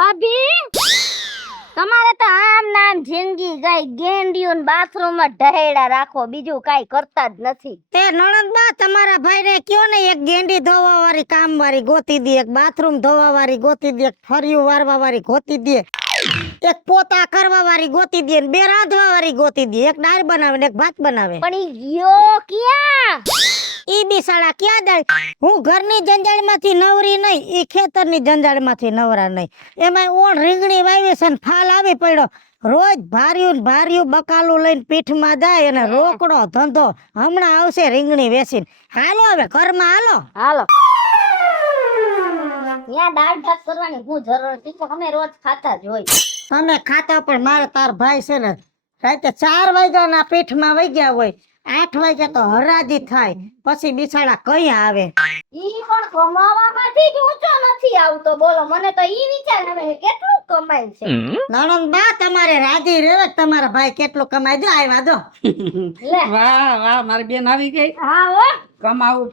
ભાભી તમારે તો આમ નામ જિંદગી ગઈ ગેંડિયું બાથરૂમમાં ઢહેડા રાખો બીજું કાઈ કરતા જ નથી તે નણંદબા તમારા ભાઈને કયો ને એક ગેંડી ધોવા વાળી કામ વાળી ગોતી દે, એક બાથરૂમ ધોવા વાળી ગોતી દે, એક ફરિયું વારવા વાળી ગોતી દે, એક પોતા કરવા વાળી ગોતી દે, બે રાંધવા વાળી ગોતી દે, એક દાળ બનાવે ને એક ભાત બનાવે. પણ ઈ ગયો ક્યાં? ઈ બિસાડા ક્યાં જાય? હું ઘરની જંજાળમાંથી નવરી નહીં, ઈ ખેતરની જંજાળમાંથી નવરા નહીં. એમાં ઓણ રીંગણી વાવી છે ને ફાલ આવી પડ્યો. રોજ ભાર્યું બકાલું લઈને પીઠમાં જાય અને રોકડો ધંધો હમણાં આવશે રીંગણી વેચીને. હાલો હવે ઘરમાં હાલો. હાલો ત્યાં દાળ ભાત કરવાની હું જરૂર હતી તો અમે રોજ ખાતા જ હોય. તમે ખાતા પણ મારે તાર ભાઈ છે ને રાતે 4 વાગ્યાના પીઠમાં વઈ ગયા હોય, 8 વાગ્યા તો હરાજી થાય, પછી બિચારા કઈ આવે? ઈ પણ કમાવામાંથી જ ઊંચો નથી આવતો. બોલો મને તો ઈ વિચાર આવે કે કેટલું કમાય છે. નણંદ બા તમારે રાજી રહેવે તમારા ભાઈ કેટલું કમાય. જો આવ્યા જો. લે વાહ વાહ મારી બેન આવી ગઈ. હા હો કમાવું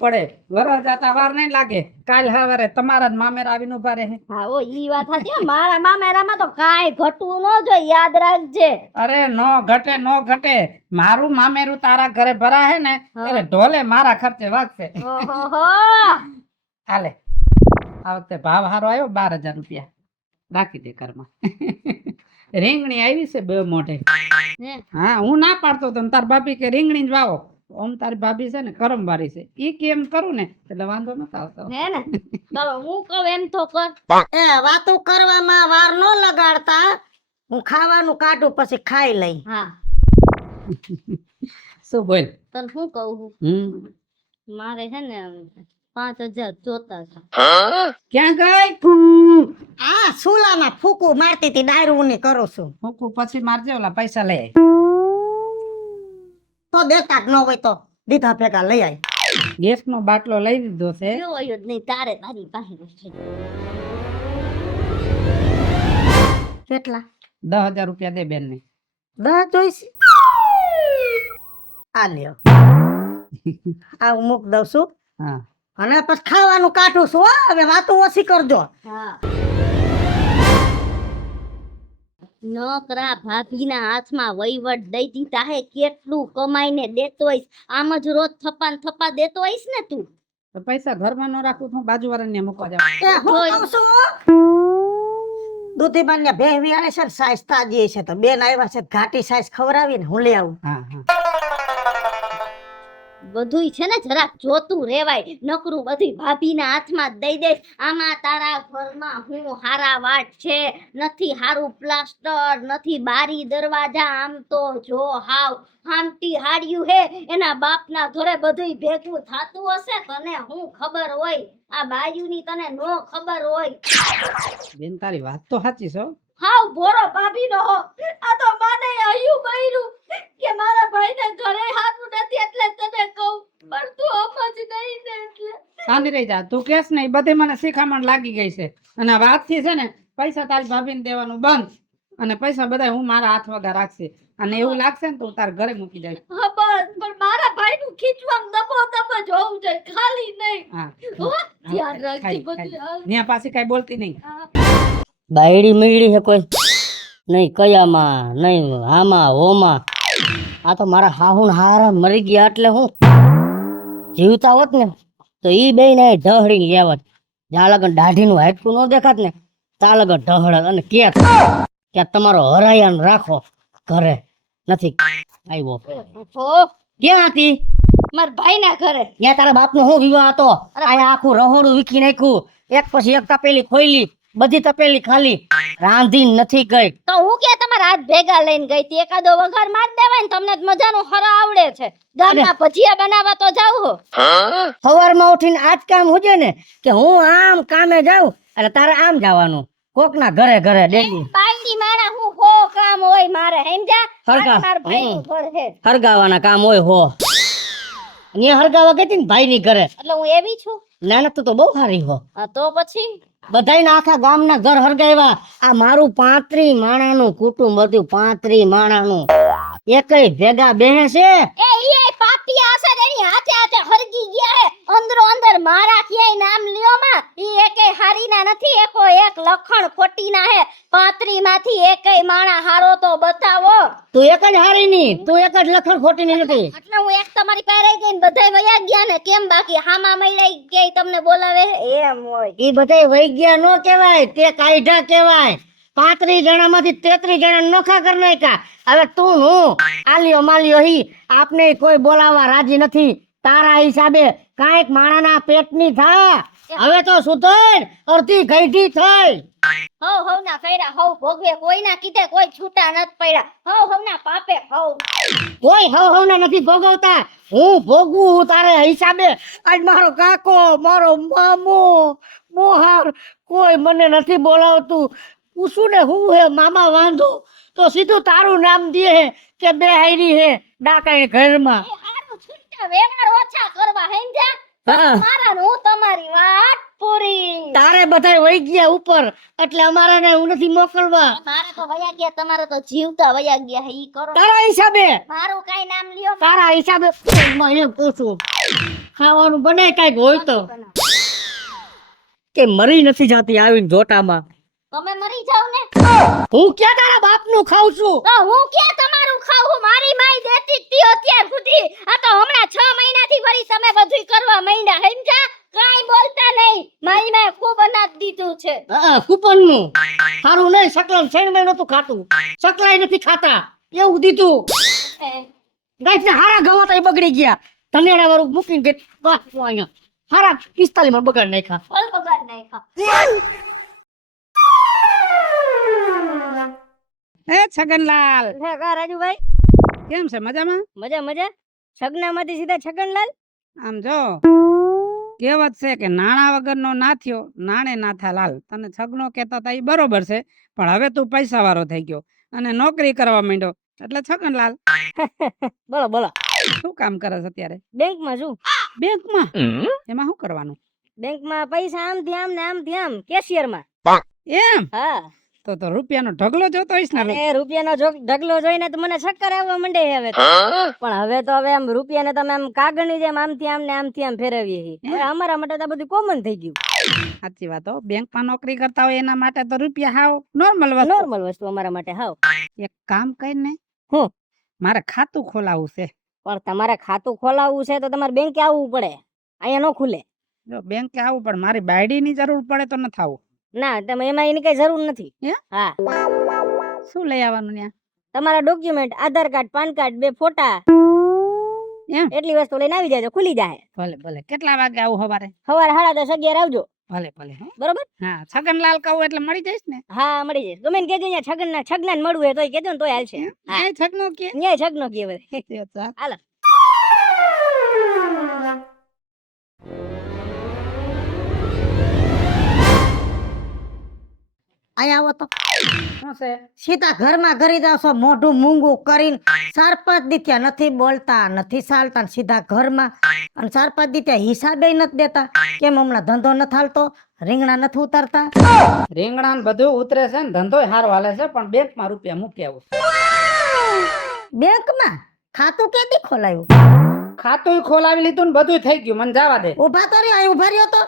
પડે વરસ જાતા વાર નહીં લાગે. કાલ સવારે તમારા જ મામેરા આવીને ઉભા રહે. હા ઓ ઈ વાત હતી હો. મારા મામેરામાં તો કાઈ ઘટવું ન જોઈએ યાદ રાખજે. અરે નો ઘટે. મારું મામેરું તારા ઘરે ભરા હે ને એટલે ઢોલે મારા ખર્ચે વાગશે. ઓહોહો હાલે આ વખતે ભાવ હારો આવ્યો 12,000 રૂપિયા રાખી દે ઘરમાં. રીંગણી આવી છે બે મોઢે. હે હા હું ના પાડતો તો તાર ભાભી કે રીંગણી જ વાવો. ઓમ તારી ભાભી છે ને કરમ વાળી છે, ઈ કેમ કરું ને એટલે વાંધો નતો આવતો. હે ને ચાલો હું કહું એમ તો કર. એ વાતું કરવામાં વાર ન લગાડતા, હું ખાવાનું કાઢું પછી ખાઈ લઈ. હા શું બોલ? તને શું કહું મારે છે ને 5,000 જોતા છે. ક્યાં ગઈ? આ સુલામાં ફૂકું મારતી હતી ડાયરું ની કરું છું. મૂકું પછી મારજે ઓલા પૈસા લઈ આય. તો દેતા જ ન હોય તો દીધા ભેગા લઈ આય. ગેસ નો બાટલો લઈ દીધો છે. જોયું જ નહીં તારે તારી પાસે છે. કેટલા? 10,000 રૂપિયા દે બેન ને. 10 જોઈશે. આ લ્યો આ મૂક દઉં છું હા અને પછી ખાવાનું કાઢું છું. હો હવે વાતું ઓછી કરજો. હા નકરા ભાભીના હાથમાં વહીવટ દઈ દીધા હે. કેટલું કમાઈને દેતો હોઈશ. આમ જ રોજ થપ્પા ને થપ્પા દેતો હોઈશ ને તું. તો પૈસા ઘરમાં ન રાખું તો બાજુ વાળાને મૂકવા જાવ. એ હું કહું છું દૂધીબાન ને ભેહવી આલે છે ને સાઈઝ તાજી છે તો બેન આવ્યા છે ઘાટી સાઈઝ ખવડાવીને હું લઈ આવું. હા હા બધુંય છે ને જરાક જોતું રેવાય. નકરું બધું ભાભીના હાથમાં જ દઈ દઈશ. આમાં તારા ઘરમાં હું હારા વાટ છે નથી, હારું પ્લાસ્ટર નથી, બારી દરવાજા આમ તો જો હાવ હામટી હાડ્યું હે. એના બાપના ઘરે બધુંય ભેગું થાતું હશે. તને હું ખબર હોય? આ બાયુની તને નો ખબર હોય. બેન તારી વાત તો સાચી છે હો. હાવ બોરો ભાભીનો હો. આ તો મને આયું બૈરું કે મારા ભાઈને ઘરે હારું નથી એટલે તને કહું, પણ તું સમજ નહીં ને એટલે. શાંતિ રહી જા. તું કેસ ને બધે મને શિખામણ લાગી ગઈ છે અને આ વાતથી છે ને પૈસા તારી ભાભીને દેવાનું બંધ અને પૈસા બધા હું મારા હાથ વગા રાખશે. અને એવું લાગશે ને તો હું તારા ઘરે મૂકી જાય. હા બસ, પણ મારા ભાઈનું ખીચવામાં દબો જ હોવું જોઈએ, ખાલી નહીં. હા હો, ધ્યાન રાખજે બધું. ત્યાં પાછી કઈ બોલતી નહીં. બાયડી મીડી છે કોઈ નહીં, કયામાં નહીં, આમાં હોમાં. આ તો મારા હાહુન હારા મરી ગયા એટલે હું જીવતા હોત ને તો ઈ બે ને ઢહડીને લેવત. જ્યાં લગન દાઢીનું હાટકું ન દેખાત ને ત્યાં લગન ઢહડત અને કે તમારો હરાયાન રાખો ઘરે નથી આવ્યો. હો, ક્યાં હતી? મારા ભાઈના ઘરે. ત્યાં તારા બાપનો શું વિવાહ હતો? અહીંયા આખું રહોડું વીખી નાખ્યું, એક પછી એક તપેલી ખોઈલી, બધી તપેલી ખાલી, રાંધી નથી ગઈ. તો હું કે તમારા હાથ ભેગા લઈને ગઈ તી. એકાદો વઘાર માર દેવાય ને, તમને જ મજાનું હરા આવડે છે. ગામમાં ભજીયા બનાવવા તો જાવ હો. સવારમાં ઉઠીને આજ કામ હોજે ને કે હું આમ કામે જાઉં એટલે તારે આમ જવાનું. કોકના ઘરે ઘરે ડેલી બાયડી માણા હું હો કામ હોય મારે, સમજ્યા? હરગા. મારા ભાઈનું ઘર છે હરગાવાના કામ હોય હો. અહીંયા હરગાવા ગઈ ને ભાઈ ની ઘરે. એટલે હું એવી છું. ના તું તો બહુ સારી હો. હા તો પછી બધાયના આખા ગામના ઘર હરગાવ્યા. આ મારું 35 માણાનું કુટુંબ હતું, 35 માણાનું. એકય ભેગા બેહે છે. એ ઈ પાપિયા હશે ને એની હાથે ગયા તે હરગી ગયા હે અંદરો અંદર મારા ક્યાંય નામ લ્યો માં ઈ એકે હારીના નથી એકો એક લખણ ખોટીના હે 35 માંથી એકેય માણા હારો તો બતાવો તું એક જ હારી ની, તું એક જ લખણ ખોટી ની નથી. એટલે હું એક તમારી પાસે રહી ગઈ ને બધાય વયા ગયા ને કેમ બાકી હામા મળ્યા કે તમને બોલાવે એમ હોય ઈ બધાય વઈ ગયા નો કહેવાય, તે કાયઢા કહેવાય. 35 જણામાંથી 33 જણા નોખા કરી નાખ્યા. હવે તું હું આલિયો માલિયો હી આપને કોઈ બોલાવવા રાજી નથી. તારા હિસાબે કાંઈક માણાના પેટની થા. હવે તો સુધર, અડધી ગઈઢી થઈ. હવ ના કઈરા હવ ભોગવે કોઈના કીધે કોઈ છૂટા નત પડ્યા હવ ના પાપે હવ કોઈ હવને નથી ભોગવતા, હું ભોગવું તારે હિસાબે. આજ મારો કાકો, મારો મામો, મોહાર કોઈ મને નથી બોલાવતું. પૂછું ને હું હે મામા વાંધો તો સીધું તારું નામ દે હે કે બે હાયરી હે ડાકાઈ ઘરમાં. એ હારું છૂટા વેવાર ઓછા કરવા હેંજા હા. મારા ને હું તમારી વાત પૂરી તારે બધાય વહી ગયા ઉપર એટલે અમારે ને હું નથી મોકલવા. મારે તો વયા ગયા તમારે તો જીવતા વયા ગયા ઈ કરો તારા હિસાબે, મારું કઈ નામ લ્યો તારા હિસાબે મને પૂછું ખાવાનું બને કઈક હોય તો કે મરી નથી જાતી આવીને જોટામાં. તમે મરી જાવ ને હું ક્યાં તારા બાપનું ખાઉં છું? તો હું ક્યાં તમારું ખાવું મારી માઈ દેતી જ તી અત્યાર સુધી આ તો હમણાં 6 મહિનાથી વળી તમે બધુંય કરવા માંડ્યા હેમજા કાઈ બોલતા નહીં મારી માએ ખૂબ અનાજ દીધું છે કૂપનનું સારું નહીં. સકલમ શેણ નતું ખાતું, સકલાય નથી ખાતા એવું દીધું. ગાઈસ ને હારા ગવાતા બગડી ગયા. ધનેડા વાળું મૂકીને ગઈ વાહ અહીંયા હારા 45 માં બગાડ નાખ્યા. ફળ બગાડ નાખ્યા એ છગનલાલ, હે કા રાજુભાઈ, કેમ છે? મજામાં? મજા મજા. છગનામાંથી સીધા છગનલાલ. આમ જો કહેવત છે કે નાણા વગરનો ના થયો નાણે ના થા લાલ. તને છગનો કહેતા હતા એ બરોબર છે, પણ હવે તું પૈસા વાળો થઈ ગયો અને નોકરી કરવા માંડ્યો એટલે છગનલાલ. બોલો બોલો. શું કામ કરસ અત્યારે? બેંકમાં છું. બેંકમાં? એમાં શું કરવાનું? બેંકમાં પૈસા આમથી આમ ને આમથી આમ કેશિયરમાં. એમ? હા. તો રૂપિયાનો ઢગલો જોતો હોઈશ ને? એ રૂપિયાનો ઢગલો જોઈને તો મને ચક્કર આવવા માંડે છે હવે તો. પણ હવે તો હવે આમ રૂપિયાને તમે આમ કાગળની જેમ આમથી આમ ને આમથી આમ ફેરવીએ છીએ. હવે અમારા માટે તો બધું કોમન થઈ ગયું. સાચી વાત હો. બેંકમાં નોકરી કરતા હોય એના માટે તો રૂપિયા હાવ નોર્મલ વસ્તુ. નોર્મલ વસ્તુ અમારા માટે હાવ. એક કામ કરીને હું? મારે ખાતું ખોલાવવું છે. પણ તમારે ખાતું ખોલાવવું છે તો તમારે બેંકે આવવું પડે, અહીંયા ન ખુલે. જો બેંકે આવવું પણ મારી બાયડીની જરૂર પડે તો નથી આવું. ના તમે એમાં એની કઈ જરૂર નથી. હે? હા. શું લઈ આવવાનું ત્યાં? તમારા ડોક્યુમેન્ટ, આધાર કાર્ડ, પાન કાર્ડ, 2 ફોટા, એમ? એટલી વસ્તુ લઈને આવી જાજો, ખુલી જાય. ભલે ભલે. કેટલા વાગે આવું સવારે? સવારે 10:30 11 આવજો. ભલે ભલે. હો. બરોબર? હા, છગનલાલ કહું એટલે મળી જઈશ ને? હા મળી જશે. ગમે ને કેજો અહીંયા છગના મળવું હોય તોય કેજો ને તોય હાલશે. હા. એ છગનો કે ન્યાય છગનો કહેવાય. હાલો. અહીંયા આવો તો શું છે? સીધા ઘરમાં ઘરી જાવ છો, મોઢું મૂંગું કરીને. 4-5 દી થયા નથી બોલતા નથી ચાલતા ને સીધા ઘરમાં. અને 4-5 દી થયા હિસાબે નથી દેતા. કેમ હમણાં ધંધો નથી હાલતો? રીંગણા નથી ઉતારતા? રીંગણા ને બધું ઉતરે છે ને ધંધોય હારો હાલે છે, પણ બેંકમાં રૂપિયા મૂકી આવું. બેંકમાં ખાતું કેદી ખોલાયું? ખાતું ખોલાવી લીધું ને બધું થઈ ગયું. મને જવા દે. ઉભા તો રહ્યો, અહીં ઉભા રહ્યો તો.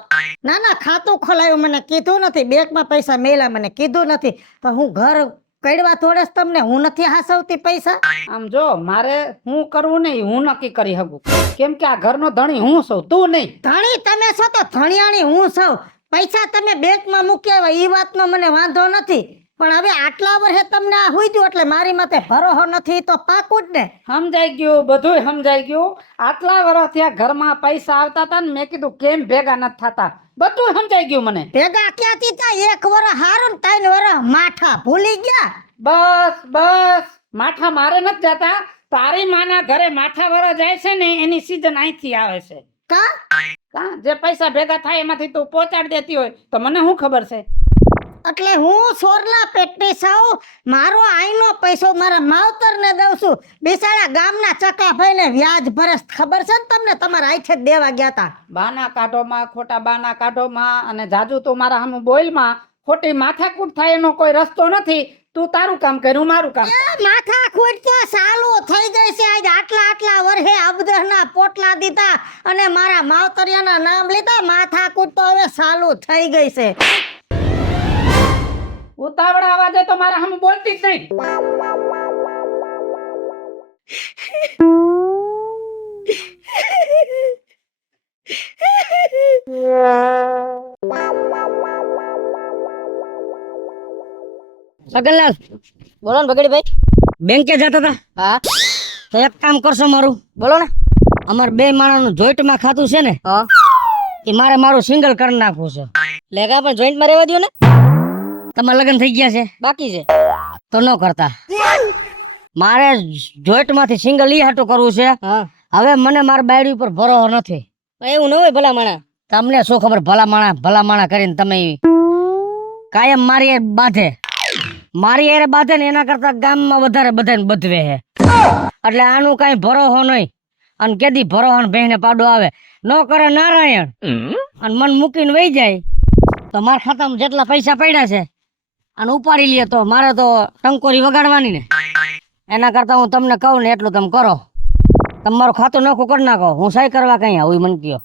ના ના ખાતું ખોલાયું મને કીધું નથી, બેંકમાં પૈસા મેલા મને કીધું નથી. તો હું ઘર કડવા થોડેસ તમને, હું નથી હાસવતી પૈસા. આમ જો મારે હું કરવું નહીં, હું નક્કી કરી શકું. કેમ કે આ ઘરનો ધણી હું છું, તું નહીં. ધણી તમે છો તો ધણિયાણી હું છું. પૈસા તમે બેંકમાં મૂક્યા હોય એ વાતનો મને વાંધો નથી, પણ હવે આટલા વર્ષે તમને આ હુઈ ગયું એટલે મારી માથે ભરોસો નથી તો પાકું જ ને. સમજાઈ ગયું, બધું સમજાઈ ગયું. આટલા વર્ષથી આ ઘરમાં પૈસા આવતા હતા ને મેં કીધું કેમ ભેગા નથી થતા, બધું સમજાઈ ગયું મને. ભેગા ક્યાંથી થાય? 1 વર્ષ હારું ને 3 વર્ષ માઠા ભૂલી ગયા. બસ બસ, માઠા મારે નથી જતા. તારી માના ઘરે માઠા વરો જાય છે ને એની સીઝન અહીંથી આવે છે. કા જે પૈસા ભેગા થાય એમાંથી તું પહોંચાડી દેતી હોય તો મને શું ખબર છે? એટલે હું સોરલા પેટની છું. મારો આઈનો પૈસો મારા માવતરને દઉં છું. બિચારા ગામના ચકાભાઈને વ્યાજ ભરે ખબર છે ને તમને? તમારા આઈથે જ દેવા ગયા હતા. બાના કાઢોમાં, ખોટા બાના કાઢોમાં અને જાજુ તું મારા સામે બોલમાં. ખોટી માથાકૂટ થાય એનો કોઈ રસ્તો નથી. તું તારું કામ કર્યું, મારું કામ. માથા ખૂટ તો ચાલુ થઈ ગઈ છે. આજ આટલા આટલા વર્ષે અબદહના પોટલા દીધા અને મારા માવતરિયાના નામ લીધા, માથાકૂટ તો હવે ચાલુ થઈ ગઈ છે. ઉતાવળા અવાજે તો મારા સામે બોલતી જ નહીં. સગનલાલ, બોલો ને બગડીભાઈ. બેંકે જતા હતા? હા. તો એક કામ કરશો મારું? બોલો ને. અમાર બે માણસનું જોઈન્ટમાં ખાતું છે ને, હા. એ મારે મારું સિંગલ કરી નાખવું છે. લેગા પણ જોઈન્ટમાં રહેવા દો ને. તમારા લગ્ન થઈ ગયા છે? બાકી છે. તો ન કરતા. મારે જોઈન્ટમાંથી સિંગલ ઈ હાટું કરવું છે. હા. હવે મને મારા બાયડી ઉપર ભરોસો નથી. એવું ન હોય ભલા માણા. તમને શું ખબર, ભલા માણા કરીને તમે કાયમ મારી હારે બાંધે. મારી હારે બાંધે ને એના કરતા ગામમાં વધારે બધાને બધવે છે. એટલે આનું કઈ ભરોસો નહીં. અને કેદી ભરોસો બહેને પાડો આવે ન કરે નારાયણ અને મન મૂકીને વહી જાય તો મારા ખાતામાં જેટલા પૈસા પડ્યા છે અને ઉપાડી લે તો મારે તો ટંકોરી વગાડવાની ને. એના કરતા હું તમને કહું ને એટલું તમે કરો. તમારું ખાતું નોખું કરી નાખો, હું સહી કરવા કઈ આવું મને કયો.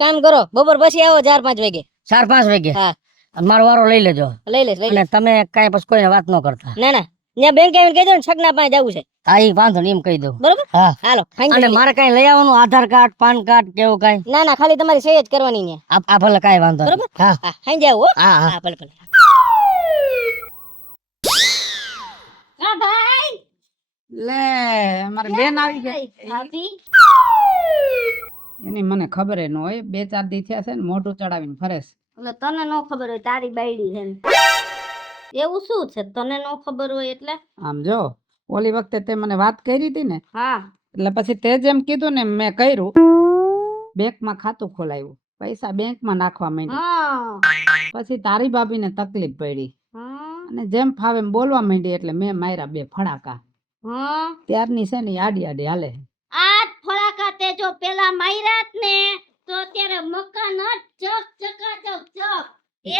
કામ કરો, બપોર પછી આવો 4-5 વાગે. 4-5 વાગે? હા. અને મારો વારો લઈ લેજો. લઈ લેશ. અને તમે કઈ પછી કોઈને વાત ન કરતા. ના ના, ત્યાં બેંક આવીને કહી દો ને છગના પાસે જવું છે. હા, એ વાંધો નહીં, એમ કહી દઉં. બરોબર. હા. હાલો. અને મારે કઈ લઈ આવવાનું, આધાર કાર્ડ, પાન કાર્ડ કેવું કઈ? ના ના, ખાલી તમારી સહી જ કરવાની છે. આ ભલે કઈ વાંધો નહીં. બરોબર. હા હા, હાઈ જાવ હો. હા હા. હા, ભલે ભલે. આ ભાઈ લે અમારી બેન આવી ગઈ. ભાભી એની મને ખબર ન હોય, 2-4 દી થયા છે ને મોઢું ચડાવીને ફરે છે. એટલે તને ન ખબર હોય તારી બાયડી છે ને. એવું શું છે તને ન ખબર હોય એટલે? આમ જો, ઓલી વખતે તે મને વાત કરી હતી ને, હા. એટલે પછી તે જેમ કીધું ને મેં કર્યું. બેંકમાં ખાતું ખોલાવ્યું, પૈસા બેંકમાં નાખવા માંડ્યા. હા. પછી તારી ભાભીને તકલીફ પડી હા. અને જેમ ફાવે એમ બોલવા માંડી એટલે મેં માર્યા 2 ફડાકા. હા. ત્યારની છે ને ઈ આડી આડી હાલે. આ ફળાકા તે જો પેલા માયરાત ને તો અત્યારે મકાન જ ચકાચક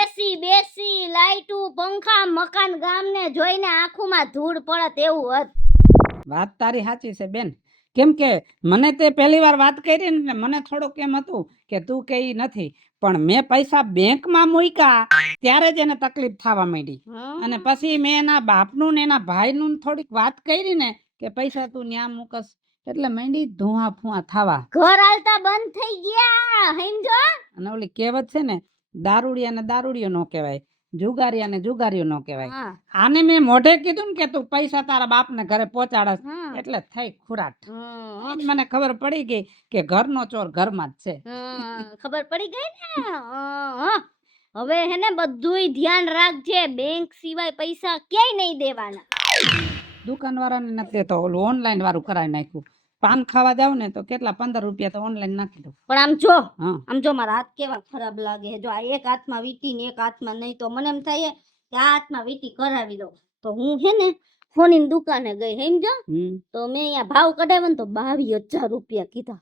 એસી બેસી લાઈટુ પંખા મકાન ગામને જોઈને આંખોમાં ધૂળ પડત એવું હત. વાત તારી સાચી છે બેન. કેમ કે મને તે પહેલી વાર વાત કરી ને મને થોડુંક એમ હતું કે તું કે ઈ નથી, પણ મેં પૈસા બેંકમાં મૂક્યા ત્યારે જ એને તકલીફ થવા માંડી. અને પછી મેં એના બાપનું ને એના ભાઈનું થોડીક વાત કરી ને કે પૈસા તું ન્યા મૂકસ એટલે માંડી ધુઆ ફુઆ થવા. ઘર હાલતા બંધ થઈ ગયા સમજો. અને ઓલી કહેવત છે ને, દારૂડિયાને દારૂડિયો ન કહેવાય, જુગારિયાને જુગારીઓ ન કહેવાય. હા. આને મેં મોઢે કીધું ને કે તું પૈસા તારા બાપને ઘરે પહોંચાડસ હા. એટલે થઈ ખુરાટ. હમ. ઈ જ મને ખબર પડી ગઈ કે ઘરનો ચોર ઘરમાં જ છે. ખબર પડી ગઈ ને. હવે હે ને બધુંય ધ્યાન રાખજે, બેંક સિવાય પૈસા ક્યાંય નહીં દેવાના. દુકાન વાળાને નથી દેતો, ઓલું ઓનલાઈન વાળું કરાવી નાખ્યું. પાન ખાવા જાવ ને તો કેટલા 15 રૂપિયા તો ઓનલાઈન નાખી દઉં. પણ આમ જો, હા આમ જો મારા હાથ કેવા ખરાબ લાગે છે. જો આ એક હાથમાં વીટી ને એક હાથમાં નહીં, તો મને એમ થાય કે આ હાથમાં વીટી કરાવી દઉં. તો હું હે ને ફોનની દુકાને ગઈ સમજો. તો મેં અહીંયા ભાવ કઢાવ્યો ને તો 22,000 રૂપિયા કીધા.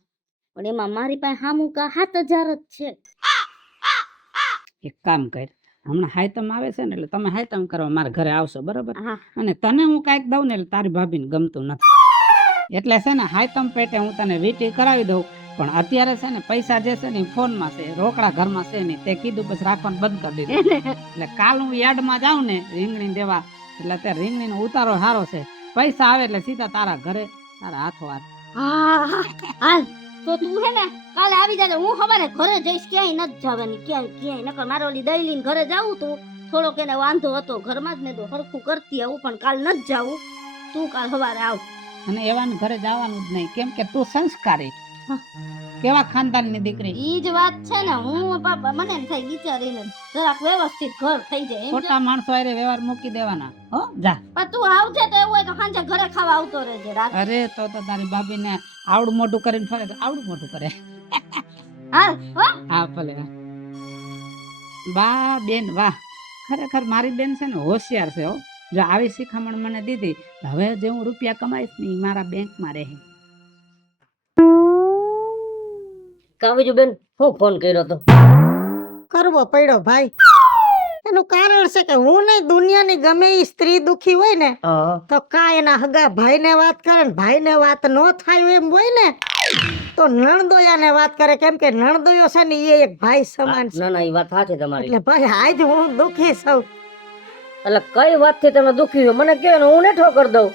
પણ એમાં મારી પાસે હામુકા 7,000 જ છે. એક કામ કર, હમણાં હાયતમ આવે છે ને એટલે તમે હાયતમ કરવા મારા ઘરે આવશો બરોબર. હા. અને તને હું કાંઈક દઉં ને એટલે તારી ભાભીને ગમતું નથી, એટલે છે ને હાયતમ પેટે હું તને વીટી કરાવી દઉં. પણ અત્યારે છે ને પૈસા જે છે ને ફોનમાં છે, રોકડા ઘરમાં છે ને, તે કીધું બસ રાખવાનું બંધ કરી દીધું. એટલે કાલ હું યાર્ડમાં જાઉં ને રીંગણી દેવા, એટલે અત્યારે રીંગણીનો ઉતારો સારો છે. પૈસા આવે એટલે સીધા તારા ઘરે તારા હાથો હાથ. હા. હાલ તો તું હે ને કાલે આવી જાજે. હું સવારે ઘરે જઈશ, ક્યાંય નથી જવાની, ક્યાંય. નકર મારે ઓલી દઈલીને ઘરે જાવું તો થોડોક એને વાંધો હતો ઘરમાં જ, ને તો હરખું કરતી આવું, પણ કાલ નથી જાવું. તું કાલ સવારે આવ. અને એવાને ઘરે જવાનું જ નહીં, કેમ કે તું સંસ્કારી હા. કેવા ખાનદાનની દીકરી. ઈ જ વાત છે ને. હું બાપા મને એમ થાય વિચારીને જરાક વ્યવસ્થિત ઘર થઈ જાય એમ. ખોટા માણસો હારે વ્યવહાર મૂકી દેવાના હો. જા. પણ તું આવજે તો એવું હોય તો સાંજે ઘરે ખાવા આવતો રહેજે રાત. અરે તો તારી ભાભીને આવડું મોટું કરીને ફરે તો આવડું મોટું કરે. હાલ હો. હા ભલે. વાહ બેન વાહ, ખરેખર મારી બેન છે ને હોશિયાર છે હો. જો આવી શિખામણ મને દીધી, હવે જે હું રૂપિયા કમાઈશ ને ઈ મારા બેંકમાં રહે. કાવીજુ બેન હું ફોન કર્યો તો? કરવો પડ્યો ભાઈ. એનું કારણ છે કે હું નહીં, દુનિયાની ગમે એ સ્ત્રી દુખી હોય ને હા. તો કા એના હગા ભાઈને વાત કરે ને ભાઈને વાત ન થાય એમ હોય ને તો નણદોયાને વાત કરે, કેમ કે નણદોયો છે ને એ એક ભાઈ સમાન છે. ના ના એ વાત સાચી તમારી. એટલે ભાઈ આજ હું દુખી છું. એટલે કઈ વાતથી તમે દુખી છો મને કહો ને, હું ને ઠોકર દઉં.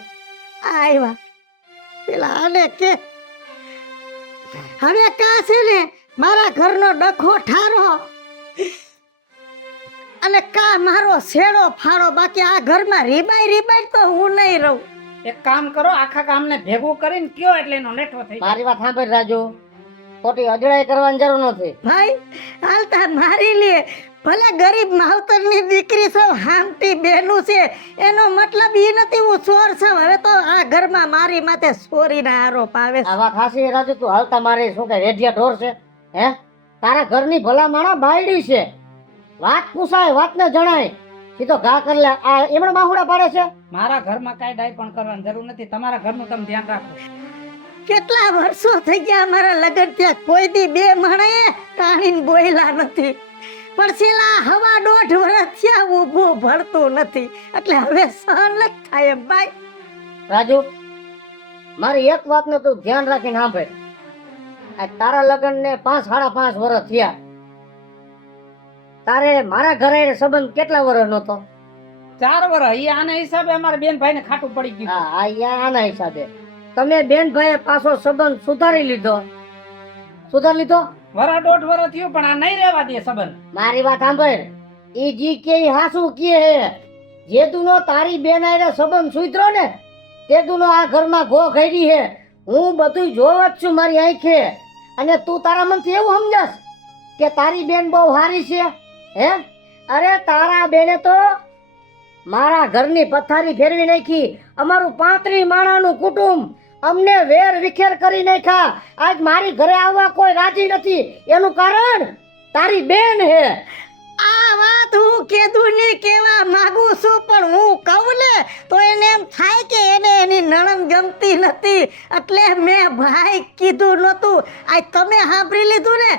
આવ્યા પેલા આને કે હવે કા છે ને મારા ઘરનો ડખો ઠારો અને કા મારો શેડો ફાડો, બાકી આ ઘરમાં રીબાઈ તો હું નહીં રહું. એક કામ કરો, આખા ગામને ભેગું કરીને કયો એટલે એનો નેઠો થઈ જાય. મારી વાત સાંભળ રાજુ, ખોટી અજડાઈ કરવાની જરૂર નથી. ભાઈ હાલતા મારી લે, ભલે ગરીબ માવતરની દીકરી છું, હામટી બેનું છે, એનો મતલબ એ નથી હું ચોર છું. હવે તો આ ઘરમાં મારી માથે ચોરીના આરોપ આવે છે. આ વાત હાસી રાજુ, તું હાલતા મારે શું કે રેડિયા ઢોર છે હે? તારા ઘરની ભલા માણા બાયડી છે, વાત પૂછાય વાતને જણાય, સીધો ઘા કરી લે. આ એમણે બાહુડા પાડે છે. મારા ઘરમાં કાંઈ ડાય પણ કરવાની જરૂર નથી, તમારા ઘરનું તમે ધ્યાન રાખો. કેટલા વર્ષો થઈ ગયા અમારા લગ્ન ત્યાં, કોઈ દી બે માણાએ તાણીને બોયલા નથી, પણ છેલ્લા 1.5 વર્ષ થયા ઊભું ભરતું નથી, એટલે હવે સહન નથી થાય એમ. ભાઈ રાજુ, મારી એક વાતનું તું ધ્યાન રાખીને સાંભળ. આ તારા લગ્ન ને 5-5.5 વર્ષ થયા, તારે મારા ઘરે સંબંધ કેટલા વર્ષ નતો? 4 વર્ષ. એ આના હિસાબે અમારા બેન ભાઈને ખાટું પડી ગયું. હા આના હિસાબે તમે બેન ભાઈએ પાછો સંબંધ સુધારી લીધો. સુધારી લીધો? 1.5 વર્ષ થયું, પણ આ નહીં રહેવા દે સંબંધ. મારી વાત સાંભળ, ઈ જી કે હાસુ કે હે, જે તુનો તારી બેન આરે સંબંધ સુધરો ને તે તુનો આ ઘરમાં ગો ઘડી હે. હું બધું જોવ જ છું મારી આંખે, અને તું તારા મનથી એવું સમજસ કે તારી બેન બહુ સારી છે હે? અરે તારા બેને તો મારા ઘરની પથારી ફેરવી નાખી, અમારું 35 માણાનું કુટુંબ અમને વેર વિખેર કરી નાખ્યા. આજ મારી ઘરે આવવા કોઈ રાજી નથી, એનું કારણ તારી બેન હે. આ વાત હું કીધું નહીં કેવા માંગુ છું, પણ હું કહું ને તો એને એમ થાય કે એને એની નણંદ ગમતી નથી, એટલે મેં ભાઈ કીધું નહોતું. આ તમે સાંભળી લીધું ને?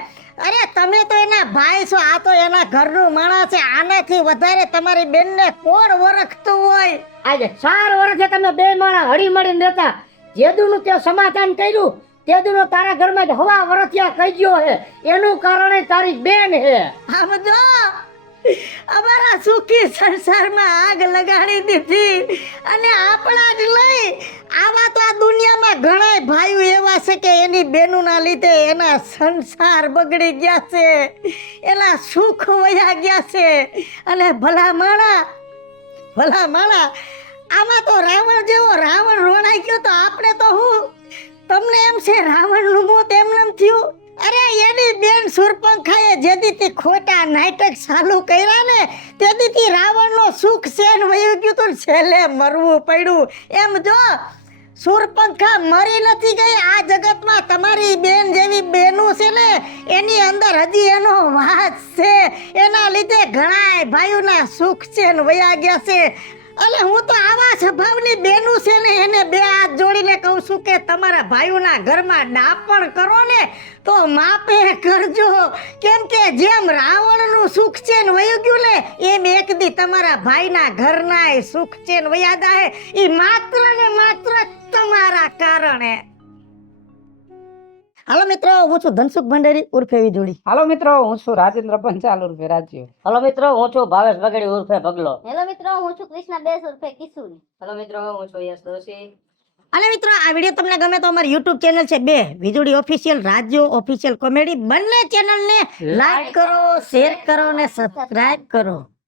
અરે તમે તો એના ભાઈ છો, આ તો એના ઘરનું માણસ છે. આનાથી વધારે તમારી બેનને કોણ ઓળખતું હોય? આજે 4 વર્ષે તમે બે માણા હળી મળીને રહેતા, જેદુનું તે સમાધાન કર્યું તેદુનો તારા ઘરમાં જ હવા વરસ્યા કહી ગયો હે, એનું કારણ તારી બેન હે. આમ જો અમારા સુખી સંસારમાં આગ લગાડી દીધી, અને આપણા જ લઈ આવા તો આ દુનિયામાં ઘણા ભાઈઓ એવા છે કે એની બેનોના લીધે એના સંસાર બગડી ગયા છે, એના સુખ વયા ગયા છે. અને ભલા માણા આમાં તો રાવણ જેવો રાવણ રોણાઈ ગયો, તો આપણે તો હું તમને એમ છે રાવણનું મોત એમને એમ થયું? અરે એની બેન સુરપંખાએ જેદીથી ખોટા નાટક ચાલુ કર્યા ને તેદીથી રાવણનો સુખ સેન વયું ગયું તું, છેલ્લે મરવું પડ્યું. એમ જો સુરપંખા મરી નથી ગઈ, આ જગતમાં તમારી બેન જેવી બેનું છે ને એની અંદર હજી એનો વાસ છે, એના લીધે ઘણા ભાઈઓના સુખ સેન વયા ગયા છે. અલે હું તો આવા સ્વભાવની બેનું છે ને એને 2 હાથ જોડીને કહું છું કે તમારા ભાઈઓના ઘરમાં ડાપણ કરો ને તો માપે કરજો, કેમ કે જેમ રાવણનું સુખ ચેન વયું ગયું ને એમ એક દી તમારા ભાઈના ઘરના સુખ ચેન વયા જાય, એ માત્ર ને માત્ર તમારા કારણે. હાલો મિત્રો, હું છું ધનસુખ ભંડેરી ઉર્ફે વીજળી. હાલો મિત્રો, હું છું રાજેન્દ્ર પંચાલ ઉર્ફે રાજ્ય. હલો મિત્રો, હું છું ભાવેશ બગડી ઉર્ફે ભગલો. હેલો મિત્રો, હું છું કૃષ્ણા બેસ ઉર્ફે કિશોરી. હલો મિત્રો, હું છું યશ દોશી. અને મિત્રો આ વિડીયો તમને ગમે તો અમારી YouTube ચેનલ છે 2 વીજળી ઓફિશિયલ, રાજ્યો ઓફિશિયલ કોમેડી, બંને ચેનલને લાઈક કરો, શેર કરો અને સબસ્ક્રાઇબ કરો.